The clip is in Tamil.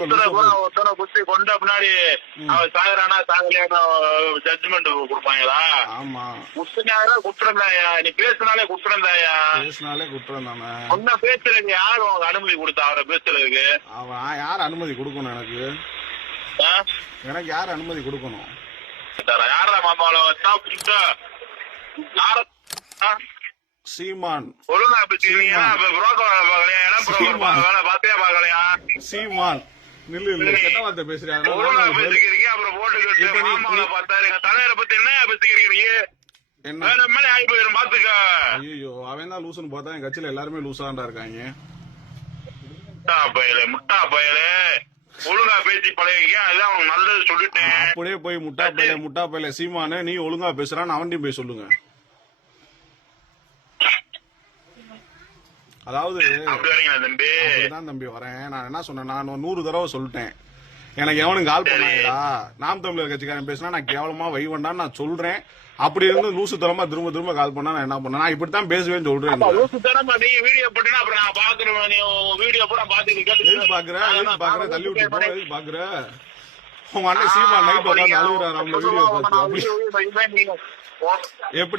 ஒருத்தனை குத்தி கொண்ட பின்னாடி அவன் சாகுறானா சாகலையா ஜட்ஜ்மெண்ட் கொடுப்பாங்களா? ஆமா, குத்துனாரா குற்றந்தாயா? நீ பேசினாலே குற்றந்தாயா? பேசினாலே குற்றம் தானே. ஒன்ன பேசுறதுக்கு யாரு உங்க அனுமதி கொடுத்தா அவரை பேசுறதுக்கு? அவன் யார் அனுமதி கொடுக்கணும் எனக்கு? எனக்கு யார் அனுமதி கொடுக்கணும்? யாரா மாமாவில வச்சா புரிஞ்சா? சீமான் ஒழுங்கா பேசுறீங்க. வேலை பாத்தியா பாக்கலையா? சீமான் நில்லு இல்ல கெட்ட வார்த்தை பேசுறீங்க. ஒழுங்கா பேசிக்கிறீங்க. அப்புறம் போட்டு கட்டு மாமாவில பார்த்தாரு எங்க தலைவரை பத்தி என்ன பேசிக்கிறீங்க? என்ன மேலே ஆகி போயிரும் பாத்துக்க. ஐயோ, அவன் தான் லூசுன்னு பார்த்தா என் கட்சியில எல்லாருமே லூசாண்டா இருக்காங்க. முட்டா பயலே ஒழுங்கா பேசி பழகிக்க. அதுதான் அவனுக்கு நல்லது சொல்லிட்டேன். அப்படியே போய் முட்டா பையல சீமானே நீ ஒழுங்கா பேசுறான்னு அவன்டையும் போய் சொல்லுங்க. அதாவது அப்படிதான் தம்பி வரேன். நான் என்ன சொன்னேன், நான் 100 தடவை சொல்லிட்டேன். எனக்கு எவனும் கால் பண்ணாங்கடா நாம் தமிழர் கட்சிக்காரன் பேசினா நான் கேவலமா வைவண்டான்னு நான் சொல்றேன். அப்படி இருந்து லூசு தரமா திரும்ப கால் பண்ணா நான் என்ன பண்ண? நான் இப்படித்தான் பேசுவேன்னு சொல்றேன். நீ வீடியோ போட்டா அப்புறம் நான் பாக்குறேன். வீடியோ கூட பாத்துக்கிட்டு பாக்குறேன் தள்ளி விட்டு போ. எதுக்கு பாக்குற? உங்க அண்ணன் சீமா நைட் உட்காந்து அழுகுறாரு அவங்க வீடியோ பார்த்து. எப்படி